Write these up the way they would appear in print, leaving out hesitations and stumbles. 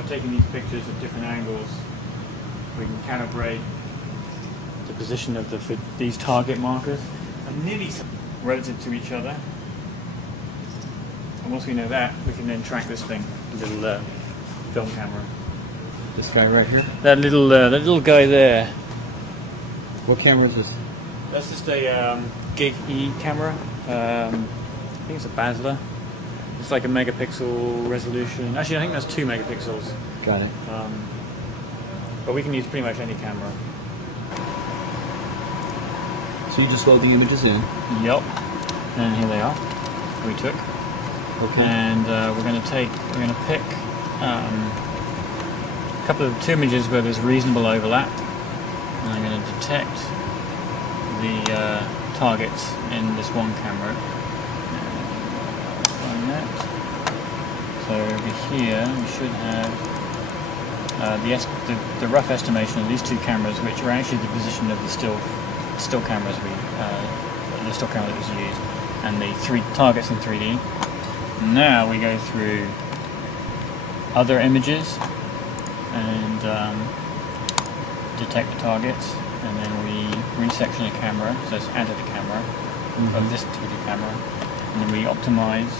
by taking these pictures at different angles, we can calibrate the position of these target markers and nearly relative to each other. And once we know that, we can then track this thing, the little film camera. This guy right here? That little guy there. What camera is this? That's just a Gig E camera. I think it's a Basler. It's like a megapixel resolution. Actually, I think that's 2 megapixels. Got it. But we can use pretty much any camera. So you just load the images in? Yep. And here they are. We took. Okay. And we're going to pick a couple of 2 images where there's reasonable overlap. And I'm going to detect the targets in this one camera. Find that. So over here we should have the rough estimation of these 2 cameras, which are actually the position of the still cameras the still camera that was used, and the 3 targets in 3D. Now we go through other images and detect the targets, and then we resection a camera, so it's added a camera of this particular camera, and then we optimize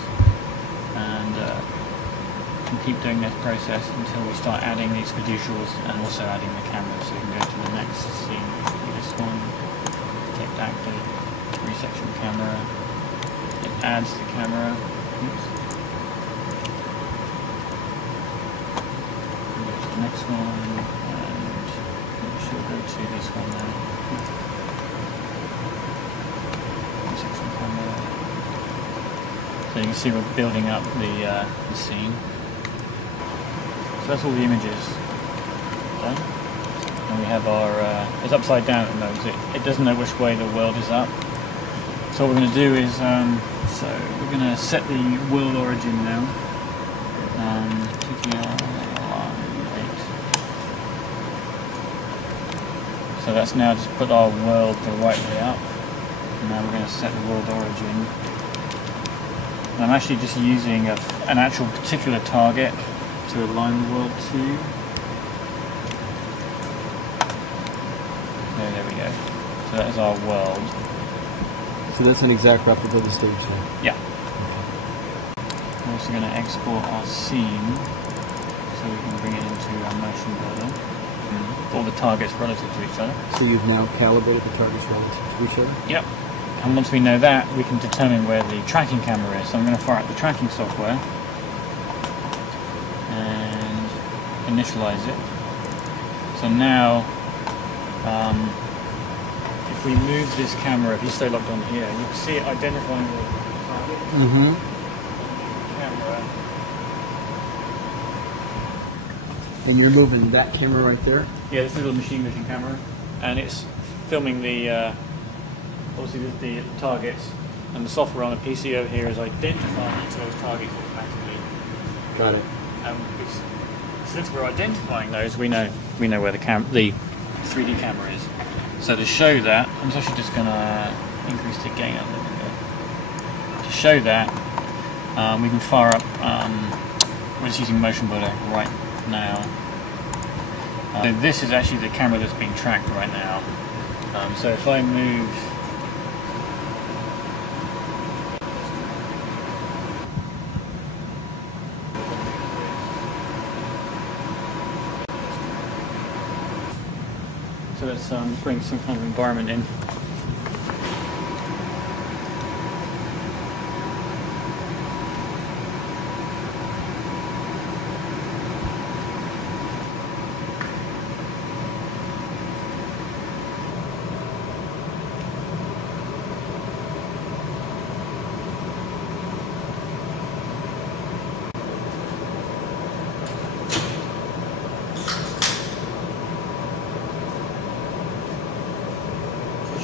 and keep doing this process until we start adding these fiducials and also adding the cameras. So we can go to the next scene, this one, detect active, resection camera, it adds the camera. Oops. Go to the next one, and we should go to this one now. Resection camera. So you can see we're building up the scene. So that's all the images done. And we have our, it's upside down at the moment, it doesn't know which way the world is up. So what we're going to do is, so we're going to set the world origin now. TTL line 8. So that's now just put our world the right way up. And now we're going to set the world origin. And I'm actually just using an actual particular target to align the world to. There we go. So that is our world. So that's an exact replica of the stage here? Yeah. We're also going to export our scene so we can bring it into our motion builder. All the targets relative to each other. So you've now calibrated the targets relative to each other? Yep. And once we know that, we can determine where the tracking camera is. So I'm going to fire up the tracking software and initialize it. So now, if we move this camera, if you stay locked on here, you can see it identifying the target. Camera. And you're moving that camera right there? Yeah, this little machine vision camera, and it's filming the obviously the targets, and the software on the PC over here is identifying each of those targets automatically. Got it. Since we're identifying those, we know where the 3D camera is. So to show that, I'm actually just going to increase the gain a little bit. To show that, we can fire up. We're just using Motion Builder right now. So this is actually the camera that's being tracked right now. So if I move. So let's bring some kind of environment in.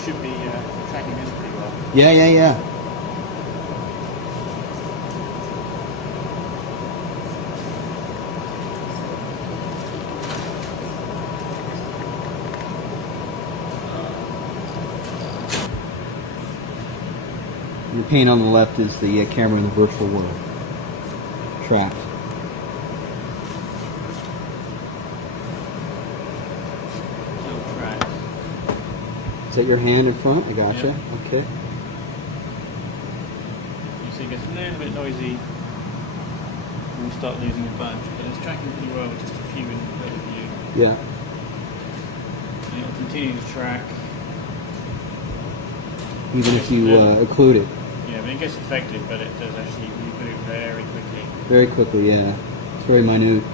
Should be tracking this pretty well. Yeah. The pane on the left is the camera in the virtual world. Tracked. Is that your hand in front? I gotcha. Yeah. Okay. You see it gets a little bit noisy and we start losing a bunch, but it's tracking pretty well with just a few in the view. Yeah. And it'll continue to track. Even if you occlude it. Yeah, but it gets affected, but it does actually reboot very quickly. Very quickly, yeah. It's very minute.